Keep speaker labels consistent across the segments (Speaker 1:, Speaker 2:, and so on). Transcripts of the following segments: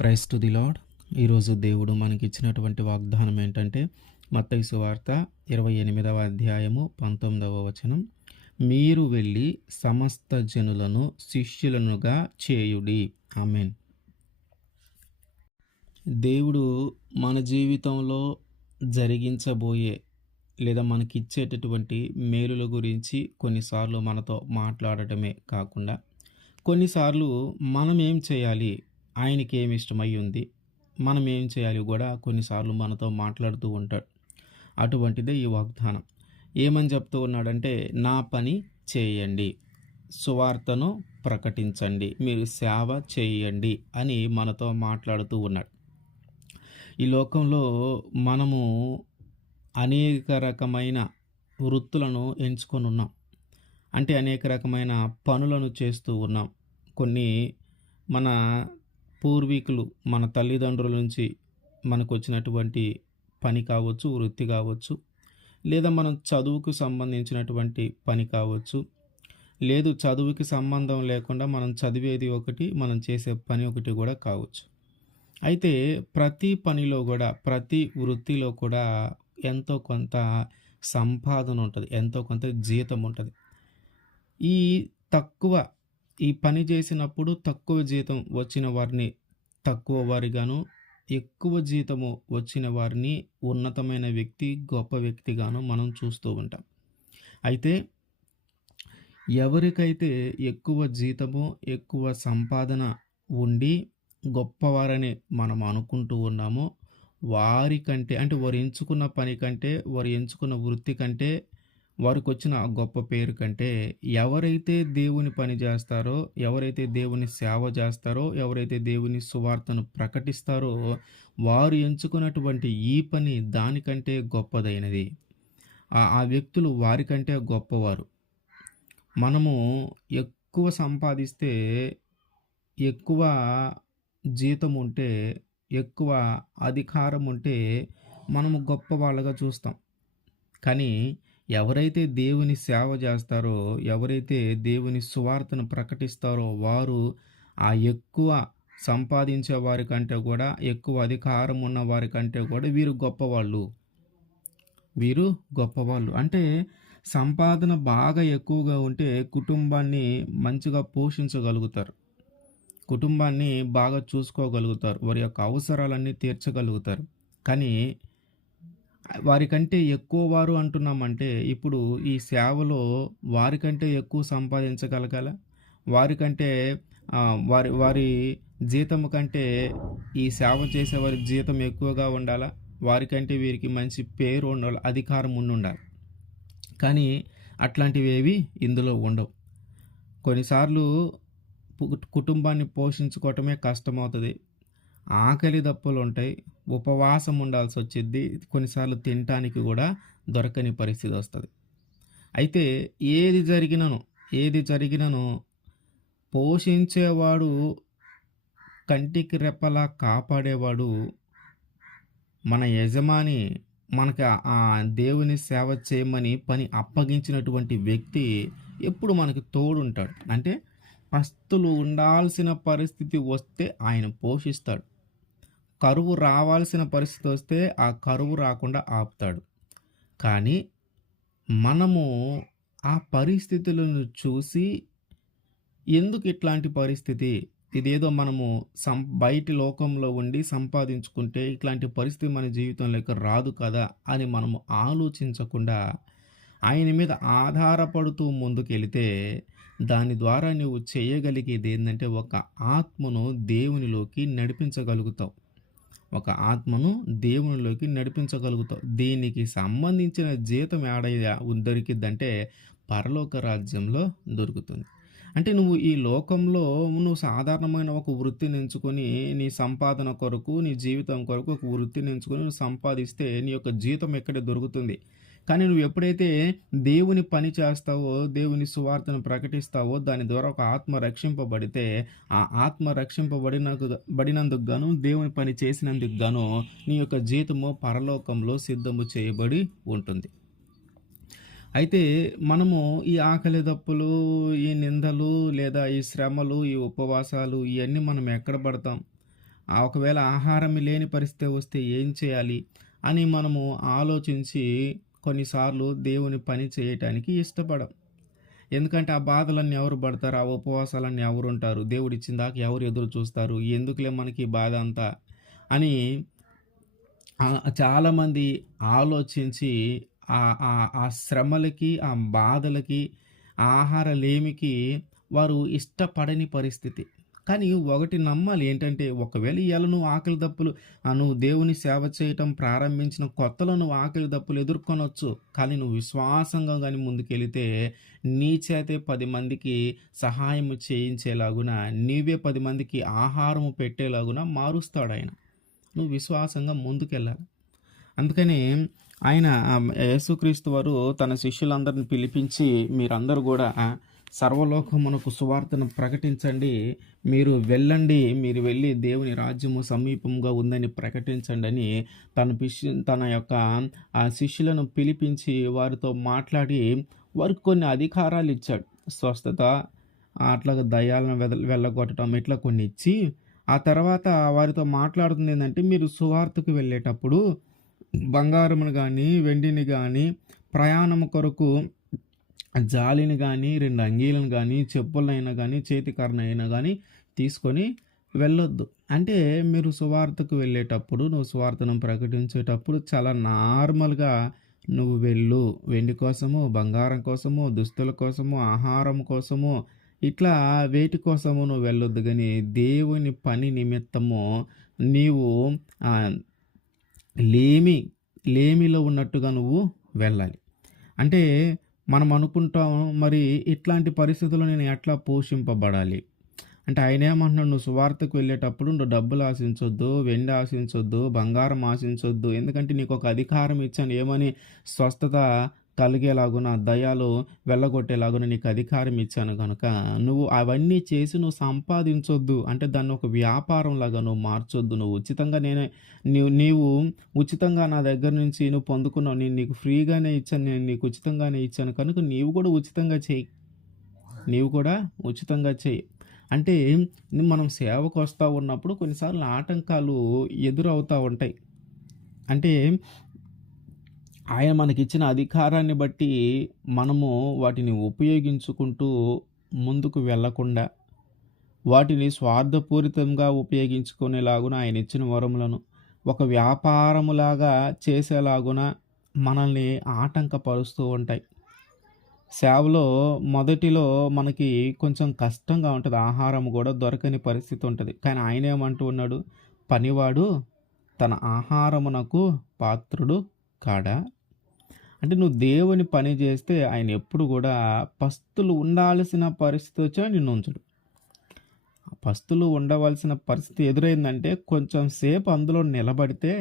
Speaker 1: Price to the lord ఈరోజు దేవుడు మనకి ఇచ్చినటువంటి వాగ్దానం ఏంటంటే మత్తయి వార్త ఇరవై ఎనిమిదవ అధ్యాయము పంతొమ్మిదవ వచనం. మీరు వెళ్ళి సమస్త జనులను శిష్యులనుగా చేయుడి. ఆమెన్. దేవుడు మన జీవితంలో జరిగించబోయే లేదా మనకి ఇచ్చేటటువంటి మేలుల గురించి కొన్నిసార్లు మనతో మాట్లాడటమే కాకుండా కొన్నిసార్లు మనం ఏం చేయాలి? ఆయనకి ఏమి ఇష్టమై ఉంది మనం ఏం చేయాలి కూడా కొన్నిసార్లు మనతో మాట్లాడుతూ ఉంటాడు. అటువంటిదే ఈ వాగ్దానం. ఏమని చెప్తూ ఉన్నాడంటే నా పని చేయండి. సువార్తను ప్రకటించండి. మీరు సేవ చేయండి అని మనతో మాట్లాడుతూ ఉన్నాడు. ఈ లోకంలో మనము అనేక రకమైన వృత్తులను ఎంచుకొని ఉన్నాం. అంటే అనేక రకమైన పనులను చేస్తూ ఉన్నాం. కొన్ని మన పూర్వీకులు మన తల్లిదండ్రుల నుంచి మనకు వచ్చినటువంటి పని కావచ్చు వృత్తి కావచ్చు లేదా మనం చదువుకు సంబంధించినటువంటి పని కావచ్చు లేదు చదువుకి సంబంధం లేకుండా మనం చదివేది ఒకటి మనం చేసే పని ఒకటి కూడా కావచ్చు. అయితే ప్రతి పనిలో కూడా ప్రతి వృత్తిలో కూడా ఎంతో కొంత సంపాదన ఉంటుంది ఎంతో కొంత జీతం ఉంటుంది. ఈ తక్కువ ఈ పని చేసినప్పుడు తక్కువ జీతం వచ్చిన వారిని తక్కువ వారిగాను ఎక్కువ జీతము వచ్చిన వారిని ఉన్నతమైన వ్యక్తి గొప్ప వ్యక్తిగాను మనం చూస్తూ ఉంటాం. అయితే ఎవరికైతే ఎక్కువ జీతము ఎక్కువ సంపాదన ఉండి గొప్పవారని మనం అనుకుంటూ ఉన్నామో వారికంటే అంటే వారు ఎంచుకున్న పని కంటే వారు ఎంచుకున్న వృత్తి కంటే వారికి వచ్చిన ఆ గొప్ప పేరు కంటే ఎవరైతే దేవుని పని చేస్తారో ఎవరైతే దేవుని సేవ చేస్తారో ఎవరైతే దేవుని సువార్తను ప్రకటిస్తారో వారు ఎంచుకున్నటువంటి ఈ పని దానికంటే గొప్పదైనది. ఆ- ఆ వ్యక్తులు వారికంటే గొప్పవారు. మనము ఎక్కువ సంపాదిస్తే ఎక్కువ జీతం ఉంటే ఎక్కువ అధికారం ఉంటే మనము గొప్ప వాళ్ళగా చూస్తాం. కానీ ఎవరైతే దేవుని సేవ చేస్తారో ఎవరైతే దేవుని సువార్తను ప్రకటిస్తారో వారు ఆ ఎక్కువ సంపాదించే వారి కంటే కూడా ఎక్కువ అధికారం ఉన్న వారి కంటే కూడా వీరు గొప్పవాళ్ళు. వీరు గొప్పవాళ్ళు. అంటే సంపాదన బాగా ఎక్కువగా ఉంటే కుటుంబాన్ని మంచిగా పోషించగలుగుతారు. కుటుంబాన్ని బాగా చూసుకోగలుగుతారు. వారి యొక్క అవసరాలన్నీ తీర్చగలుగుతారు. కానీ వారికంటే ఎక్కువ వారు అంటున్నామంటే ఇప్పుడు ఈ సేవలో వారికంటే ఎక్కువ సంపాదించగలగాల? వారికంటే వారి వారి జీతం కంటే ఈ సేవ చేసే వారి జీతం ఎక్కువగా ఉండాలా? వారికంటే వీరికి మంచి పేరు ఉండాలి? అధికారం ఉండి ఉండాలి? కానీ అట్లాంటివి ఏవి ఇందులో ఉండవు. కొన్నిసార్లు కుటుంబాన్ని పోషించుకోవటమే కష్టమవుతుంది. ఆకలి దప్పులు ఉంటాయి ఉపవాసం ఉండాల్సి వచ్చేది కొన్నిసార్లు తినటానికి కూడా దొరకని పరిస్థితి వస్తుంది అయితే ఏది జరిగినను ఏది జరిగినను పోషించేవాడు కంటికి రెప్పలా కాపాడేవాడు మన యజమాని మనకి ఆ- ఆ దేవుని సేవ చేయమని పని అప్పగించినటువంటి వ్యక్తి ఎప్పుడు మనకి తోడుంటాడు. అంటే పస్తులు ఉండాల్సిన పరిస్థితి వస్తే ఆయన పోషిస్తాడు. కరువు రావాల్సిన పరిస్థితి వస్తే ఆ కరువు రాకుండా ఆపుతాడు. కానీ మనము ఆ పరిస్థితులను చూసి ఎందుకు ఇట్లాంటి పరిస్థితి? ఇదేదో మనము సం బయటి లోకంలో ఉండి సంపాదించుకుంటే ఇట్లాంటి పరిస్థితి మన జీవితంలోకి రాదు కదా అని మనము ఆలోచించకుండా ఆయన మీద ఆధారపడుతూ ముందుకెళితే దాని ద్వారా నువ్వు చేయగలిగేది ఏంటంటే ఒక ఆత్మను దేవునిలోకి నడిపించగలుగుతావు. ఒక ఆత్మను దేవునిలోకి నడిపించగలుగుతావు. దీనికి సంబంధించిన జీతం ఏడయ్యా దొరికిద్దంటే పరలోక రాజ్యంలో దొరుకుతుంది. అంటే నువ్వు ఈ లోకంలో నువ్వు సాధారణమైన ఒక వృత్తిని ఎంచుకొని నీ సంపాదన కొరకు నీ జీవితం కొరకు ఒక వృత్తిని ఎంచుకొని నువ్వు సంపాదిస్తే నీ యొక్క జీతం ఎక్కడ దొరుకుతుంది? కానీ నువ్వు ఎప్పుడైతే దేవుని పని చేస్తావో దేవుని సువార్తను ప్రకటిస్తావో దాని ద్వారా ఒక ఆత్మ రక్షింపబడితే ఆ ఆత్మ రక్షింపబడిన బడినందుకు గాను దేవుని పని చేసినందుకు గాను నీ యొక్క జీతము పరలోకంలో సిద్ధము చేయబడి ఉంటుంది. అయితే మనము ఈ ఆకలి దప్పులు ఈ నిందలు లేదా ఈ శ్రమలు ఈ ఉపవాసాలు ఇవన్నీ మనం ఎక్కడ పడతాం? ఆ ఒకవేళ ఆహారం లేని పరిస్థితి వస్తే ఏం చేయాలి? అని మనము ఆలోచించి కొన్నిసార్లు దేవుని పని చేయటానికి ఇష్టపడం. ఎందుకంటే ఆ బాధలన్నీ ఎవరు పడతారు? ఆ ఉపవాసాలన్నీ ఎవరు ఉంటారు? దేవుడు ఇచ్చిన దాకా ఎవరు ఎదురు చూస్తారు? ఎందుకులే మనకి బాధ అంతా? అని చాలామంది ఆలోచించి ఆ ఆ ఆ శ్రమలకి ఆ బాధలకి ఆహార లేమికి వారు ఇష్టపడని పరిస్థితి. కానీ ఒకటి నమ్మాలి ఏంటంటే ఒకవేళ ఇవాళ నువ్వు ఆకలి దప్పులు నువ్వు దేవుని సేవ చేయటం ప్రారంభించిన కొత్తలో నువ్వు ఆకలి దప్పులు ఎదుర్కొనవచ్చు కానీ నువ్వు విశ్వాసంగా కానీ ముందుకెళితే నీ చేతే పది మందికి సహాయం చేయించేలాగున నీవే పది మందికి ఆహారము పెట్టేలాగున మారుస్తాడు ఆయన నువ్వు విశ్వాసంగా ముందుకెళ్ళాలి. అందుకని ఆయన యేసుక్రీస్తు వారు తన శిష్యులందరిని పిలిపించి మీరందరూ కూడా సర్వలోకమునకు సువార్తను ప్రకటించండి. మీరు వెళ్ళండి. మీరు వెళ్ళి దేవుని రాజ్యము సమీపంగా ఉందని ప్రకటించండి అని తన పిషి తన యొక్క ఆ శిష్యులను పిలిపించి వారితో మాట్లాడి వారికి కొన్ని అధికారాలు ఇచ్చాడు. స్వస్థత అట్లాగా దయాలను వెద వెళ్ళగొట్టడం ఇట్లా కొన్ని ఇచ్చి ఆ తర్వాత వారితో మాట్లాడుతుంది ఏంటంటే మీరు సువార్తకు వెళ్ళేటప్పుడు బంగారమును కానీ వెండిని కానీ ప్రయాణం కొరకు జాలిని కానీ రెండు అంగీలను కానీ చెప్పులైనా కానీ చేతికరణ అయినా కానీ తీసుకొని వెళ్ళొద్దు. అంటే మీరు సువార్తకు వెళ్ళేటప్పుడు నువ్వు సువార్తను ప్రకటించేటప్పుడు చాలా నార్మల్గా నువ్వు వెళ్ళు. వెండి కోసము బంగారం కోసము దుస్తుల కోసము ఆహారం కోసము ఇట్లా వేటి కోసము నువ్వు వెళ్ళొద్దు. కానీ దేవుని పని నిమిత్తము నీవు లేమి లేమిలో ఉన్నట్టుగా నువ్వు వెళ్ళాలి. అంటే మనం అనుకుంటాం మరి ఇట్లాంటి పరిస్థితుల్లో నేను ఎట్లా పోషింపబడాలి? అంటే ఆయన ఏమంటున్నాడు నువ్వు సువార్తకు వెళ్ళేటప్పుడు నువ్వు డబ్బులు ఆశించొద్దు వెండి ఆశించొద్దు బంగారం ఆశించొద్దు ఎందుకంటే నీకు ఒక అధికారం ఇచ్చాను ఏమని స్వస్థత కలిగేలాగున దయాలు వెళ్ళగొట్టేలాగున నీకు అధికారం ఇచ్చాను కనుక నువ్వు అవన్నీ చేసి నువ్వు సంపాదించొద్దు. అంటే దాన్ని ఒక వ్యాపారం లాగా నువ్వు మార్చొద్దు. నువ్వు ఉచితంగా నేనే నీవు నీవు ఉచితంగా నా దగ్గర నుంచి నువ్వు పొందుకున్నావు నేను నీకు ఫ్రీగానే ఇచ్చాను నేను నీకు ఉచితంగానే ఇచ్చాను. కనుక నీవు కూడా ఉచితంగా చేయి. నీవు కూడా ఉచితంగా చేయి. అంటే మనం సేవకు వస్తూ ఉన్నప్పుడు కొన్నిసార్లు ఆటంకాలు ఎదురవుతూ ఉంటాయి. అంటే ఆయన మనకిచ్చిన అధికారాన్ని బట్టి మనము వాటిని ఉపయోగించుకుంటూ ముందుకు వెళ్ళకుండా వాటిని స్వార్థపూరితంగా ఉపయోగించుకునేలాగున ఆయన ఇచ్చిన వరములను ఒక వ్యాపారములాగా చేసేలాగున మనల్ని ఆటంకపరుస్తూ ఉంటాయి. సేవలో మొదటిలో మనకి కొంచెం కష్టంగా ఉంటుంది. ఆహారం కూడా దొరకని పరిస్థితి ఉంటుంది. కానీ ఆయన ఏమంటూ ఉన్నాడు? పనివాడు తన ఆహారమునకు పాత్రుడు కాడా? అంటే నువ్వు దేవుని పని చేస్తే ఆయన ఎప్పుడు కూడా పస్తులు ఉండాల్సిన పరిస్థితి వచ్చినా నిన్ను ఉంచడు. పస్తులు ఉండవలసిన పరిస్థితి ఎదురైందంటే కొంచెం సేపు అందులో నిలబడితే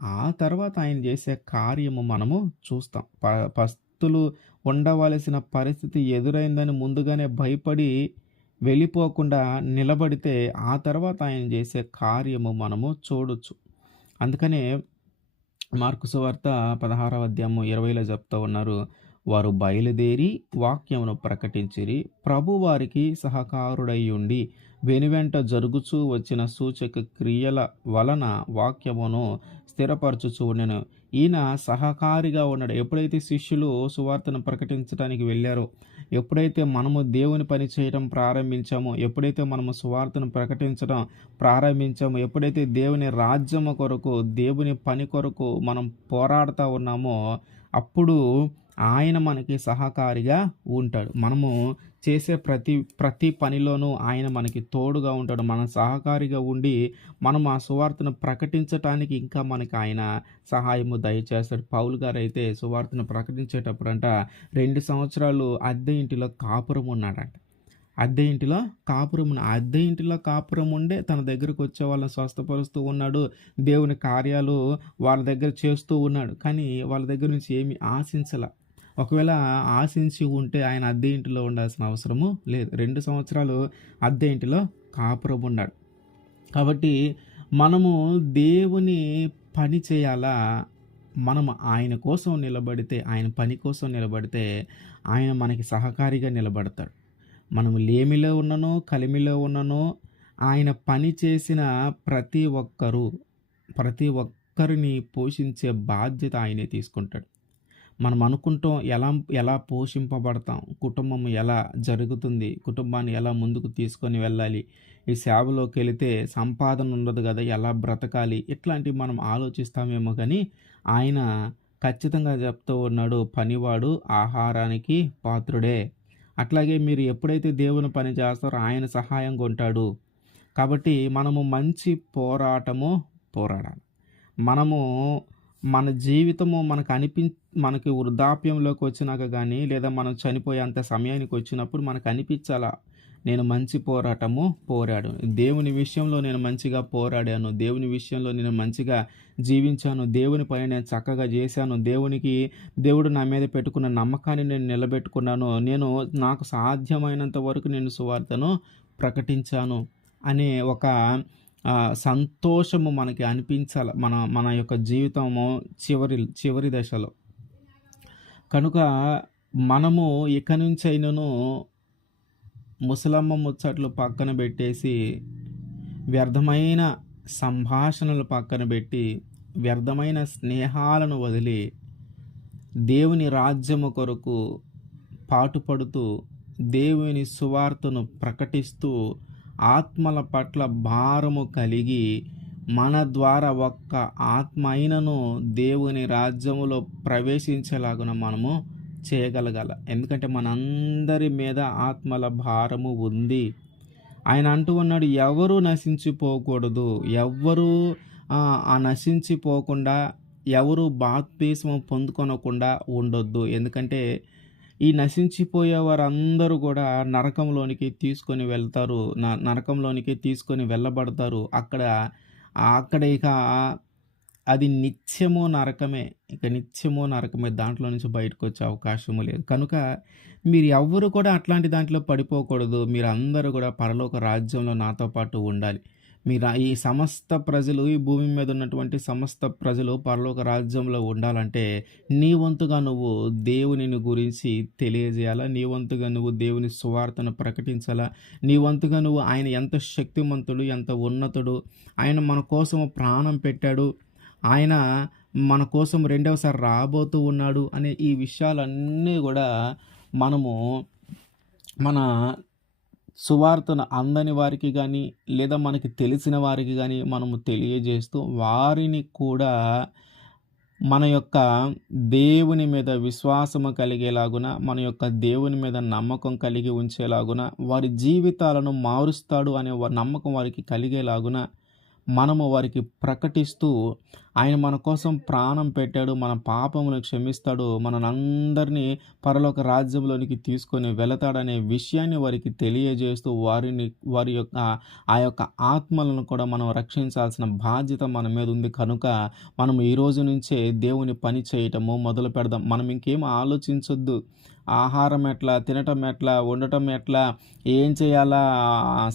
Speaker 1: ఆ తర్వాత ఆయన చేసే కార్యము మనము చూస్తాం. ప పస్తులు ఉండవలసిన పరిస్థితి ఎదురైందని ముందుగానే భయపడి వెళ్ళిపోకుండా నిలబడితే ఆ తర్వాత ఆయన చేసే కార్యము మనము చూడొచ్చు. అందుకనే మార్కు సువార్త పదహారవ అధ్యాయము ఇరవైలో చెప్తా ఉన్నారు. వారు బయలుదేరి వాక్యమును ప్రకటించిరి. ప్రభు వారికి సహకారుడై ఉండి వెనువెంట జరుగుచూ వచ్చిన సూచక క్రియల వలన వాక్యమును స్థిరపరచుచూ ఉండెను. ఈయన సహకారిగా ఉన్నాడు. ఎప్పుడైతే శిష్యులు సువార్తను ప్రకటించడానికి వెళ్ళారో ఎప్పుడైతే మనము దేవుని పని చేయడం ప్రారంభించామో ఎప్పుడైతే మనము సువార్తను ప్రకటించడం ప్రారంభించామో ఎప్పుడైతే దేవుని రాజ్యము కొరకు దేవుని పని కొరకు మనం పోరాడుతూ ఉన్నామో అప్పుడు ఆయన మనకి సహకారిగా ఉంటాడు. మనము చేసే ప్రతి ప్రతి పనిలోనూ ఆయన మనకి తోడుగా ఉంటాడు. మన సహకారిగా ఉండి మనం ఆ సువార్తను ప్రకటించటానికి ఇంకా మనకి ఆయన సహాయము దయచేస్తాడు. పౌలు గారు అయితే సువార్తను ప్రకటించేటప్పుడు అంట రెండు సంవత్సరాలు అద్దె ఇంటిలో కాపురం ఉన్నాడంట. అద్దె ఇంటిలో కాపురం ఉన్న అద్దె ఇంటిలో కాపురం ఉండే తన దగ్గరకు వచ్చే వాళ్ళని స్వస్థపరుస్తూ ఉన్నాడు. దేవుని కార్యాలు వాళ్ళ దగ్గర చేస్తూ ఉన్నాడు. కానీ వాళ్ళ దగ్గర నుంచి ఏమి ఆశించలే. ఒకవేళ ఆశించి ఉంటే ఆయన అద్దె ఇంటిలో ఉండాల్సిన అవసరము లేదు. రెండు సంవత్సరాలు అద్దె ఇంటిలో కాపురం ఉన్నాడు. కాబట్టి మనము దేవుని పని చేయాలా? మనం ఆయన కోసం నిలబడితే ఆయన పని కోసం నిలబడితే ఆయన మనకి సహకారిగా నిలబడతాడు. మనం లేమిలో ఉన్ననో కలిమిలో ఉన్ననో ఆయన పని చేసిన ప్రతి ఒక్కరు ప్రతి ఒక్కరిని పోషించే బాధ్యత ఆయనే తీసుకుంటాడు. మనం అనుకుంటాం ఎలా ఎలా పోషింపబడతాం, కుటుంబం ఎలా జరుగుతుంది, కుటుంబాన్ని ఎలా ముందుకు తీసుకొని వెళ్ళాలి, ఈ సేవలోకెళితే సంపాదన ఉండదు కదా ఎలా బ్రతకాలి, ఇట్లాంటివి మనం ఆలోచిస్తామేమో కానీ ఆయన ఖచ్చితంగా చెప్తూ ఉన్నాడు, పనివాడు ఆహారానికి పాత్రుడే. అట్లాగే మీరు ఎప్పుడైతే దేవుని పని చేస్తారో ఆయన సహాయం కొంటాడు కాబట్టి మనము మంచి పోరాటము పోరాడాలి. మనము మన జీవితము మనకు అనిపి మనకి వృద్ధాప్యంలోకి వచ్చినాక కానీ లేదా మనం చనిపోయేంత సమయానికి వచ్చినప్పుడు మనకు అనిపించాలా, నేను మంచి పోరాటము పోరాడు దేవుని విషయంలో నేను మంచిగా పోరాడాను. దేవుని విషయంలో నేను మంచిగా జీవించాను. దేవుని పని నేను చక్కగా చేశాను. దేవునికి దేవుడు నా మీద పెట్టుకున్న నమ్మకాన్ని నేను నిలబెట్టుకున్నాను. నేను నాకు సాధ్యమైనంత వరకు నేను సువార్తను ప్రకటించాను అనే ఒక సంతోషము మనకి అనిపించాల. మన మన యొక్క జీవితము చివరి చివరి దశలో. కనుక మనము ఇక నుంచైనను ముసలమ్మ ముచ్చట్లు పక్కన పెట్టేసి వ్యర్థమైన సంభాషణలు పక్కన పెట్టి వ్యర్థమైన స్నేహాలను వదిలి, దేవుని రాజ్యము కొరకు పాటుపడుతూ, దేవుని సువార్తను ప్రకటిస్తూ, ఆత్మల పట్ల భారము కలిగి, మన ద్వారా ఒక్క ఆత్మ అయినను దేవుని రాజ్యములో ప్రవేశించేలాగున మనము చేయగలగాల. ఎందుకంటే మనందరి మీద ఆత్మల భారము ఉంది. ఆయన అంటూ ఉన్నాడు, ఎవరు నశించిపోకూడదు. ఎవ్వరూ ఆ నశించిపోకుండా, ఎవరు బాప్తిస్మం పొందుకొనకుండా ఉండొద్దు. ఎందుకంటే ఈ నశించిపోయే వారందరూ కూడా నరకంలోనికి తీసుకొని వెళ్తారు. నరకంలోనికి తీసుకొని వెళ్ళబడతారు. అక్కడ అక్కడ ఇక అది నిత్యము నరకమే. ఇక నిత్యము నరకమే. దాంట్లో నుంచి బయటకొచ్చే అవకాశము లేదు. కనుక మీరు ఎవ్వరు కూడా అట్లాంటి దాంట్లో పడిపోకూడదు. మీరందరూ కూడా పరలోక రాజ్యంలో నాతో పాటు ఉండాలి. మీరు ఈ సమస్త ప్రజలు ఈ భూమి మీద ఉన్నటువంటి సమస్త ప్రజలు పరలోక రాజ్యంలో ఉండాలంటే, నీ వంతుగా నువ్వు దేవునిని గురించి తెలియజేయాలా. నీ వంతుగా నువ్వు దేవుని సువార్తను ప్రకటించాలా. నీ వంతుగా నువ్వు ఆయన ఎంత శక్తిమంతుడు, ఎంత ఉన్నతుడు, ఆయన మన కోసము ప్రాణం పెట్టాడు. ఆయన మన కోసం రెండవసారి రాబోతూ ఉన్నాడు అనే ఈ విషయాలన్నీ కూడా మనము మన సువార్తను అందని వారికి కానీ లేదా మనకి తెలిసిన వారికి కానీ మనము తెలియజేస్తూ, వారిని కూడా మన యొక్క దేవుని మీద విశ్వాసము కలిగేలాగున, మన యొక్క దేవుని మీద నమ్మకం కలిగి ఉంచేలాగున, వారి జీవితాలను మారుస్తాడు అనే వ నమ్మకం వారికి కలిగేలాగున, మనము వారికి ప్రకటిస్తూ, ఆయన మన కోసం ప్రాణం పెట్టాడు. మన పాపమును క్షమిస్తాడు. మనందరినీ పరలోక రాజ్యంలోనికి తీసుకొని వెళతాడనే విషయాన్ని వారికి తెలియజేస్తూ, వారిని వారి యొక్క ఆ యొక్క ఆత్మలను కూడా మనం రక్షించాల్సిన బాధ్యత మన మీద ఉంది. కనుక మనం ఈ రోజు నుంచే దేవుని పని చేయటము మొదలు పెడదాం. మనం ఇంకేం ఆలోచించొద్దు. ఆహారం ఎట్లా, తినటం ఎట్లా, ఉండటం ఎట్లా, ఏం చేయాలా,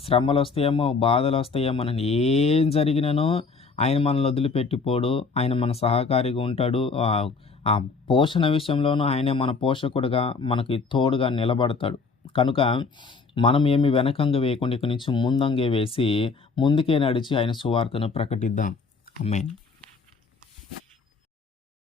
Speaker 1: శ్రమలు వస్తాయేమో బాధలు వస్తాయేమో అని ఏం జరిగినానో ఆయన మనల్ని వదిలిపెట్టిపోడు. ఆయన మన సహకారిగా ఉంటాడు. ఆ పోషణ విషయంలోనూ ఆయనే మన పోషకుడుగా, మనకి తోడుగా నిలబడతాడు. కనుక మనం ఏమి వెనకంగా వేయకుండా ఇక్కడి నుంచి ముందంగే వేసి, ముందుకే నడిచి ఆయన సువార్తను ప్రకటిద్దాం. అమ్మాయి